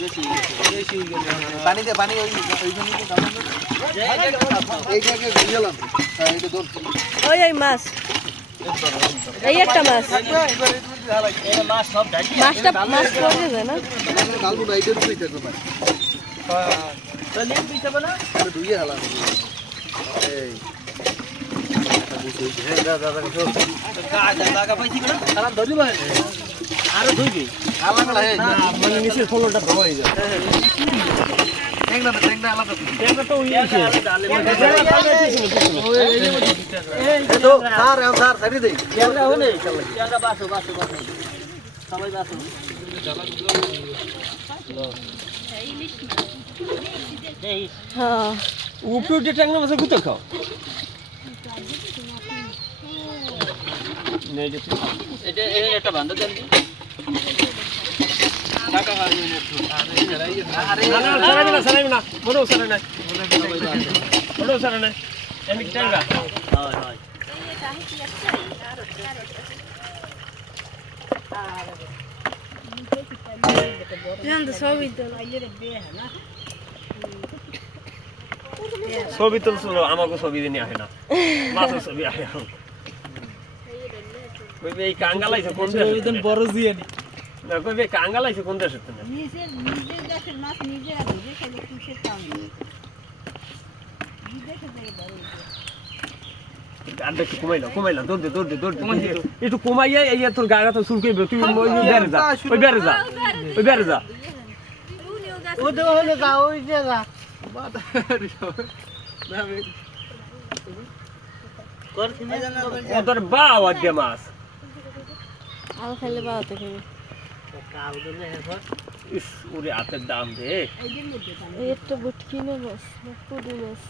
বেশি পানি ওই হ্যাঁ ওই ওই মাছ এই একটা মাছ মাছটা মাছ পড়ে যায় না ধুইয়ে হালাম এই হ্যাঁ দা দা দা গাছ পাইছি আরও ধুইবি আলাদা আলাদা এই মানে নিচের ফলনটা ধোয়া হয়ে যায় না টেংনা আলাদা এটা তো ওই ইসে এই তো স্যার এখন স্যার সাইডে দেই ইয়ালা হলে ইয়ালা বাসো ছবি তুলছিল আমাকে ছবি দিনে আসে না। মাছের ছবি আসে কইবে এই কাঙ্গাল আইছে কোন দেশে? বড় জিয়ানি। না কইবে কাঙ্গাল আইছে কোন দেশে তুমি? নিজের নিজের দেশের মাছ নিজে খেলে কিসের কাম বিদেশে থেকে আড্ডা একটু কমাইলাম কমাইলাম দৌড় দে দৌড় দে দৌড় দে একটু কমাইয়া এই তোর গাগা তো শুরু করবে তুই ওই বেড়ে যা ওই বেড়ে যা ওই বেড়ে যা। ও তো হলে গা ওই যে গা তোর বা ওয়াদ্যে মাছ। আল খাইলে বাড়াতে খাবে ইস ওরে হাতের দাম রে। এই একটা বুটকি না মাছ পুরি মাছ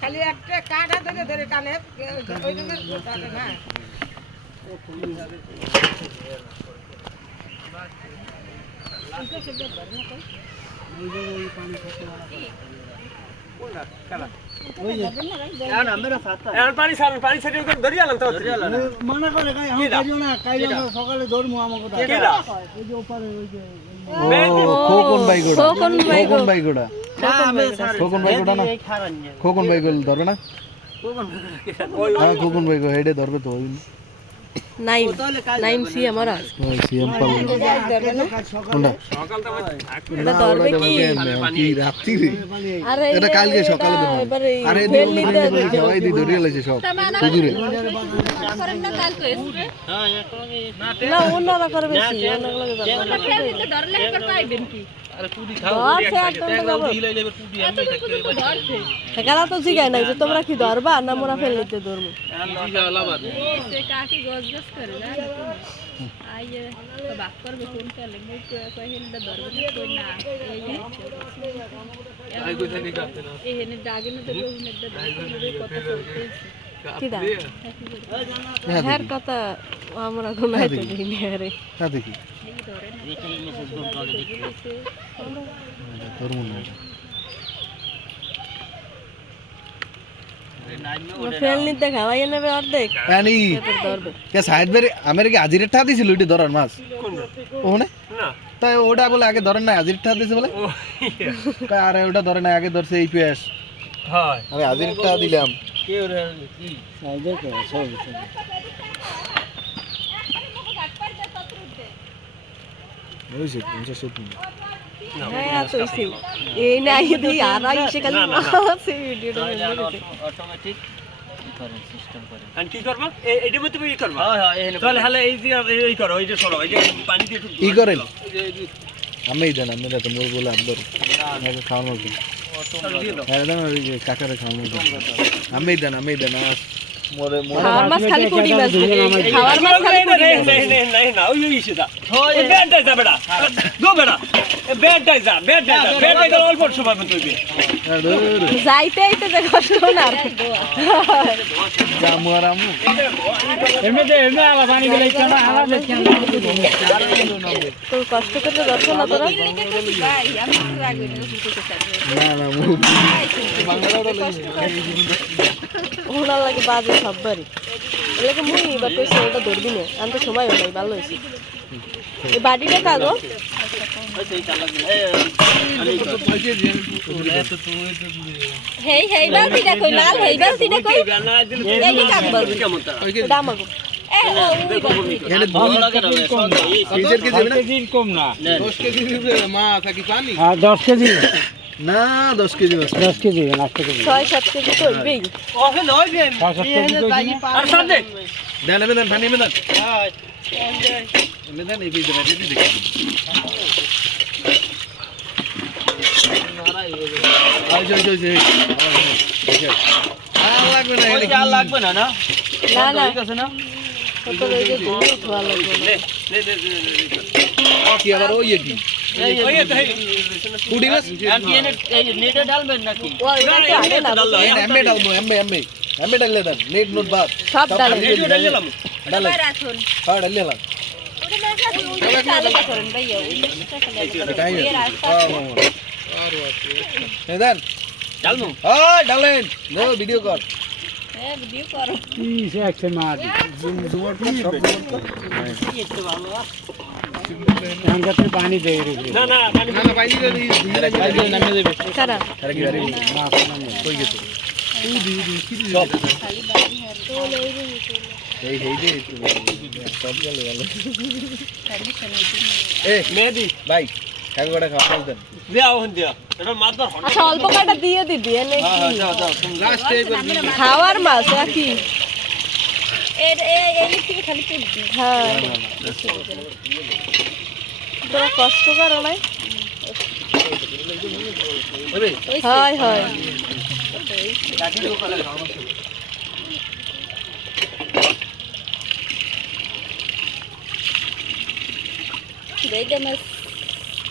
খালি একটা কাটা ধরে ধরে টানে ওই জন্য টানে না। পানি মনে খোকন ভাই ধরবে না হ্যাঁ খোকন ভাই হেডে ধরবে তো নাইম নাইম সি আমারা ওই সিএম পাল কোনটা? সকাল তো আমার এটা ধরবে কি রাত্রি আরে এটা কালকে সকালে এবারে আরে ফেল দিন নিতে দিন খাওয়াই দি ধরিয়ে লাইছে সব। হুজুরে। না ওনারা করে বেশি ওনারা লাগে সেখানে তো জিগায় নাই যে তোমরা কি ধরবা না মোরা ফেল নিতে ধরবো? কিডা কথা আমরা দিই আরে হ্যাঁ দেখি। তোর ফেল নিতে খাওয়াই নেবে অর্ধেক। পানি এরপর ধরবে কে সাইড বেরে আমেরিকা আজিরের ঠা দিছিল ওইটা ধরার মাছ। ওখানে? তাই ওটা বলে আগে ধরেন না আজির ঠা দিছে বলে? তাই আরে ওটা ধরে না আগে ধরছে এই পেঁয়াজ হয়। আমি আজির ঠা দিলাম। কি একটু কি করেন। আমি দেন আমি তো মোর বলে আব্দর আমাকে হ্যাঁ দেন ওই যে কাকারে খাওয়ানো কি আমি দেন আমি দেন আমার খাওয়ার মাছ খালি পুরি মাছ খাওয়ার মাছ খালি পুরি মাছ नहीं नहीं नहीं ना ওই ইসে দা এ ব্যাটাই যা বেটা দো বেটা এ ব্যাটাই যা ব্যাটাই যা ব্যাটাই গেল অল্প সময় মতো তুই হ্যাঁ, ধুর, যাইতে আইতে যে কষ্ট না জামু আর আমু এমনিতে এমনি আলা পানি গেলে কেন আলা দেখি তো কষ্ট করে দর্শন না তোরা না না মু বাংলাটা ওনার লাগে বাজে সববারই। এলাকা মুই এবার কইছে ওটা ধরবি না আমি তো সময় নাই ভালো হয়েছে। এই বাড়িটা কাগো হেই হেই বালতিটা কই লাল বালতিটা কই? এই বালতি দশ কেজি। দিবে মা থাকি পানি হ্যাঁ দশ কেজি না দশ কেজি। আছে দশ কেজি আট কেজি। ছয় সাত কেজি তো হইবেই ছয় সাত কেজি কইছি না? আর সাথে দেন এমে দেন পানি এমে দেন। এমে দেন এই পিজে রেডি দেখি আই জয় জয় জয় আর লাগবে না এটা আর লাগবে না না? না না। ঠিক আছে না? কত রইছে তুমি ধোয়া লাগবে না। কি আবার ওই কি ওই তো পুডি বাস ও এটা তো আগে না এই এমে ডালবো এমে এমে এমে ডাললে দেন নেট নোট বাদ সব ডালে হ্যাঁ লাগ হ্যাঁ ভিডিও কর ভিডিও করো কি সে যাতে পানি দেয় না না না দেবে কি মাছ নামে কই গেছে সব এই এই যে সব গেল গেল এ মেহেদি ভাই কাকে কটা খাওয়া ফেল দেন হন দেও এটা মাছ ধর আচ্ছা অল্প কাটা দিয়ে দিবি। এনে কি দাও দাও তুমি লাস্টে খাওয়ার মাছ নাকি হ্যাঁ। তোরা কষ্ট করো নাই? হয় হয় এই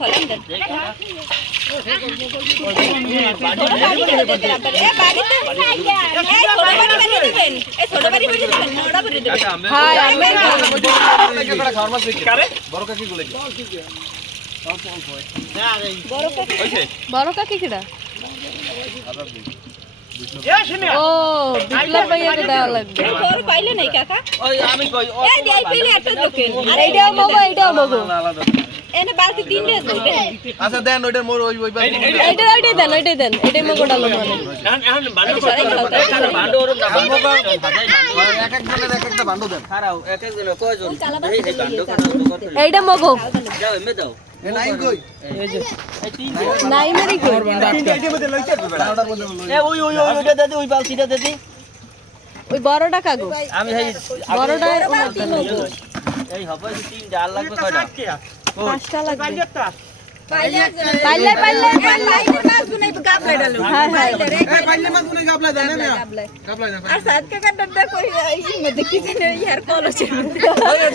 খোলেন দেন। বাড়ি কটা কাকি গুলো কি বড় কাকি। ওইছে বড় কাকি কিডা? এ শুনে। ও বিপ্লব ভাইয়াকে দেওয়া লাগবে। এই পাইলে নাই কাকা। আমি কই এই যে পেলে একটা দোকেন। আর এইটাও মগো এইটাও মগো। আলাদা। এনে বালতি তিনটে আছে আচ্ছা দেন ওইটার মোর ওই ওই এইটা ওইটাই দেন ওইটাই দেন এইটাই মগো ডালো মানে এখন এখন বান্ড ওরম না এক এক জনের এক একটা বান্ডো দেন। এইটা মগো। এ নাই কই? নাই মেরি কই? বারোটার মধ্যে বলো। এ ওই ওই ওইটা দে ওই বালতিটা দে ওই বড়টা কাগো। আমি বড়টা এই হবে তিন ডাল লাগবে কয়টা? পাঁচটা লাগবে। হ্যাঁ হ্যাঁ। এই পাইলে মাছ গুনে গাবলা দেন না গাবলা গাবলা না আর সাত কাকা ডড্ডা কই এই মধ্যে কি জানে ইয়ার কল আছে হয় হয়।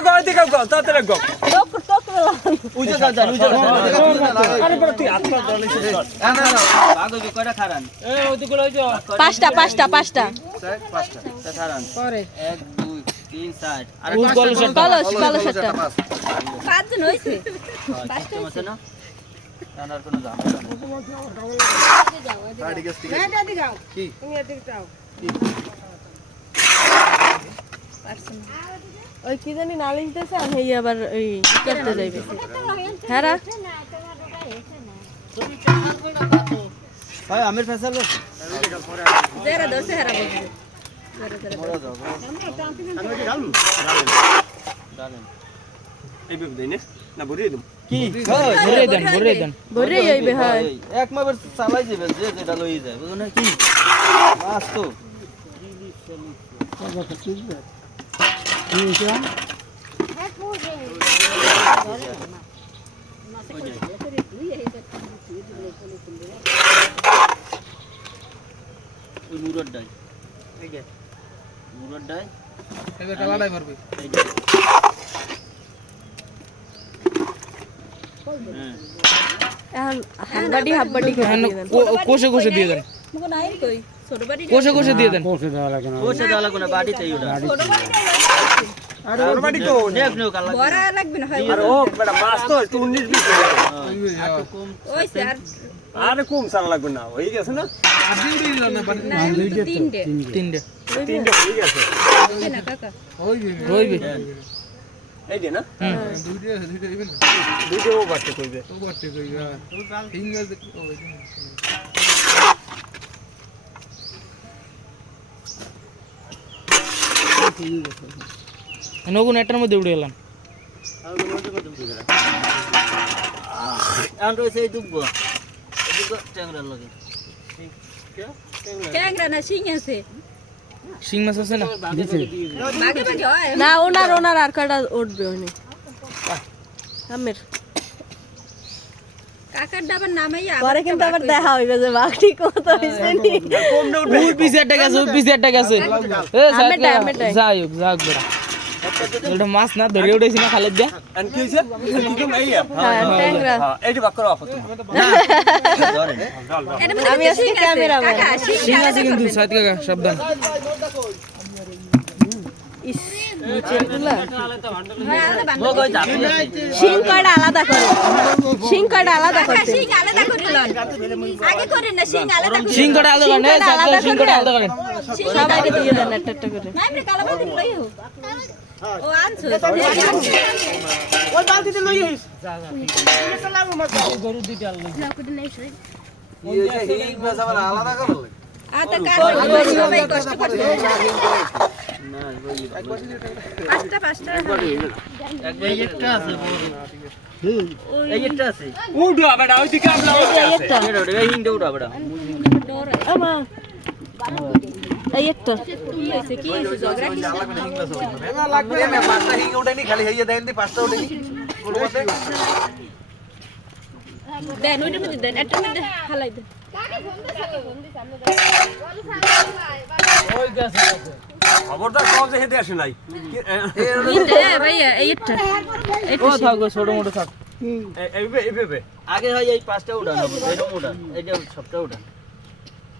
গো দিকে গো তাতে গো। যাও পাঁচটা পাঁচটা পাঁচটা স্যার পাঁচটা খারান পরে 1 2 3 4 আর কলস কলস পাঁচজন হইছে না টানার কোনো ঝামেলা নেই আছে এটা এদিকে আও। কি? ওই কি জানি না লিখতেছে আমি এই আবার ওই করতে যাইবে হ্যাঁ রা? ভাই আমির ফেসাল যারা হেরা বলছে। হয় এক মাবার চালাই যাবে যে যেটা লই যায় বুঝো না কি? মাছ তো কি হয়েছে? ওই মুরর ডাই। মুরর ডাই। এবার কালাটাই মারবে। এখন হাফবাডি হাফবাডি করে দিয়ে দেন। কোষে কোষে দিয়ে দেন। মুগো নাই কই? ছোট বাড়ি কোষে কোষে দিয়ে দেন। পৌঁছে দেওয়া লাগে না। কোষে দেওয়া লাগবে না বাড়িতেই ওটা। ছোট বাড়ি তো নেক নেক আল্লাহ বড় লাগবে না? হয় আর ও বেটা মাছ তো একটু উনিশ বিশ গেছে। ওই স্যার আরে কম সারা লাগবে না হয়ে গেছে না? আর ডিউটি না বাড়ি তিনটে। তিনটে। তিনটে হয়ে গেছে। না কাকা? হইবে হইবে এই যে না? দুইটা দুইটা দিবেন দুইটা ও বাড়তে কইবে ও করতে কই ফিঙ্গার দেখ নগুন এটার মধ্যে উড়ে গেলাম এখন রয়েছে এই দুব্ব। ট্যাংরার লাগে। ট্যাংরা না শিং আছে। শিং মাছ আছে না? হয়। ওনার ওনার আর কাটা উঠবে ওনি আমের। পরে কিন্তু আবার দেখা হইবে যে বাঘটি কত হইছে নি। ওই পিছে একটা গেছে ওই পিছে একটা গেছে। এ আমেরটা, আমেরটা। যাই হোক যাক বেড়া এটা মাছ না ধরে উঠেছি না আর কি হইছে? হ্যাঁ ট্যাংরা। হ্যাঁ যে বাক্কর আমি ক্যামেরাম্যান আছে। কিন্তু সাইদ কাকা সাবধান। ইস। শিং কয়টা আলাদা করে। শিং কয়টা আলাদা করতে শিং আলাদা করে। আগে করেন না শিং আলাদা করে শিং কটা আলাদা করেন। শিং কটা আলাদা করেন। সবাইকে দিয়ে দেন একটা একটা করে। না আমরা কালো বালতি লই ও আনছো? ওই বালতিতে লই আইস। হিং মাছ আবার আলাদা করে লাগে এই একটা আছে উডু বেটা ওই দিকে আপলা আছে এটা ওটা না। পাঁচটা পাঁচটা দেন ওইটার মধ্যে দেন একটার মধ্যে হালাই দেন। খবরদার কম যে হেদে আসে নাই ছোট মোটো থাক এ- এইভাবে এইভাবে আগে হয় এই পাঁচটা উড়ান হবে এটা সবটা উড়ান আর বেটা দে খেয়াল লাগবে না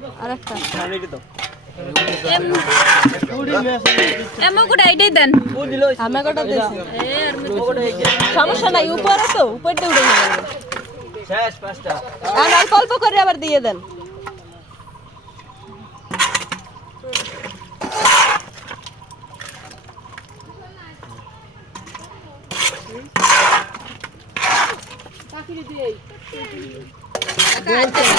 দেখো আরেকটা। পানি দাও এমন করে আইডাই দেন। আমি কটা দিছি? সমস্যা নাই উপরে তো উপর দিয়ে উঠে আর অল্প অল্প করে আবার দিয়ে দেন। সিঙ্গেল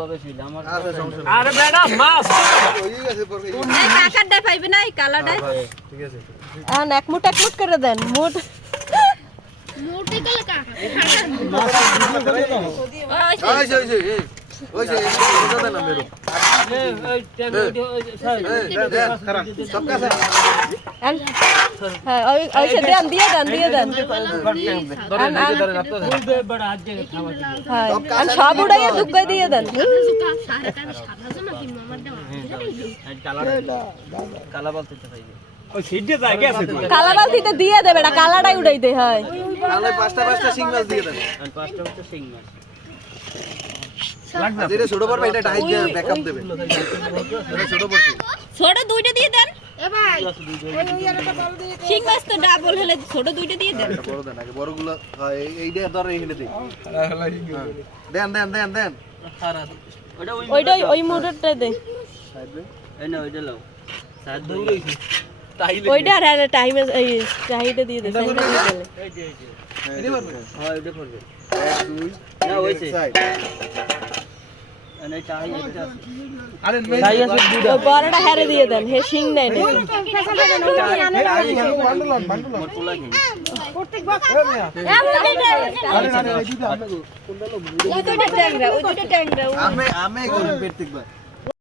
ভাবে ছিল আমার আচ্ছা সমস্যা আরে বেটা মাছ হয়ে গেছে পরে এই কাকারটা পাইবে না এই কালারটা ঠিক আছে আর এক মুঠ এক মুঠ করে দেন মুঠ ওই আইছে আইছে এই ওই যে এটা দেন না মেরো দেন খারাপ সব কাছে সব উড়াইয়া দুগ্গই দিয়ে দেন। কালা বালতিতে দিয়ে দেবে এটা কালাটাই উড়াই দে হয়। তাহলে পাঁচটা পাঁচটা সিঙ্গেল দিয়ে দেন লাগবে। যেটা ছোট পড়বে এটা ব্যাকআপ দেবে। এটা ছোট পড়ছে ছোট দুইটা দিয়ে দেন। শিং মাছ তো ডাবল হলে ছোট দুইটা দিয়ে দেন। বড় দেন আগে বড়গুলো হ্যাঁ এইটা ধর এইখানে দিই। দেন দেন দেন দেন। ওইটা ওই মোটরটা। দে। ওইটা আর আর টাইমে এই চাহিদা দিয়ে দে চাহিদা দিয়ে দে। এটা পারবে হ্যাঁ এটা পারবে এক দুই না হইছে বড়টা হারে দিয়ে দেন হে সিং নাই নাকি প্রত্যেক